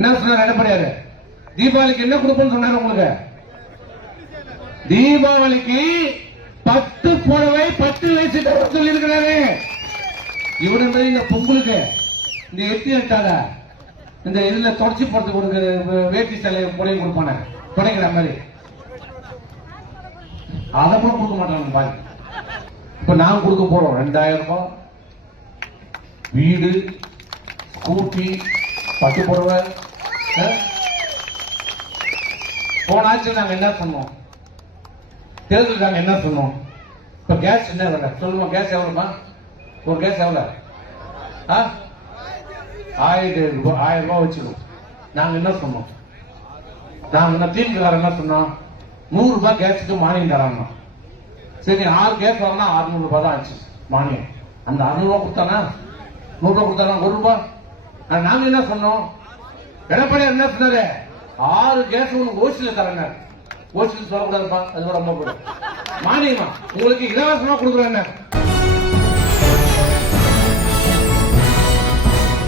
என்ன சொன்னார் எடப்பாடியாரு? தீபாவளிக்கு என்ன கொடுப்போம்னு சொன்னாரு உங்களுக்கு? தீபாவளிக்கு 10 புடவை 10 வயசு சொல்லி இருக்கிறாரு. இவரு இந்த பொங்கலுக்கு இந்த எட்டி எட்டாத இந்த இதுல தொடச்சி போறது கொடுக்குற வேட்டி சிலை புடவை கொடுப்பான துடைக்கிற மாதிரி அதை கூட கொடுக்க மாட்டாங்க பாரு. இப்ப நான் கொடுக்க போறோம் 2000 ரூபாய் வீடு, ஸ்கூட்டி, 10 புடவை. போனாச்சு நாங்க என்ன சொன்னோம்? தேர்தல் நாங்க என்ன சொன்னோம்? இப்ப கேஸ் என்ன விலை சொல்லுமா? கேஸ் எவ்வளவுமா? ஒரு கேஸ் எவ்வளவு? 1000 ரூபாய் வச்சுக்கணும். நாங்க என்ன சொன்னோம்? நாங்க என்ன திமுக என்ன சொன்னோம்? 100 ரூபாய் கேஸுக்கு மானியம் தராங்க. சரி 6 கேஸ் வரனா 600 ரூபாய் தான் ஆச்சு மானியம். அந்த 600 ரூபாய் கொடுத்தானா 100 ரூபாய் கொடுத்தானா 1 ரூபாய். நாங்க என்ன சொன்னோம்? எடப்பாடியார் என்ன சொன்னாரு? 6 கேஸ் உங்களுக்கு ஓசில தரங்க. ஓசில சொல்லக்கூடாதுப்பா, அது ரொம்ப மானியமா உங்களுக்கு இலவசமா கொடுக்குறேன்.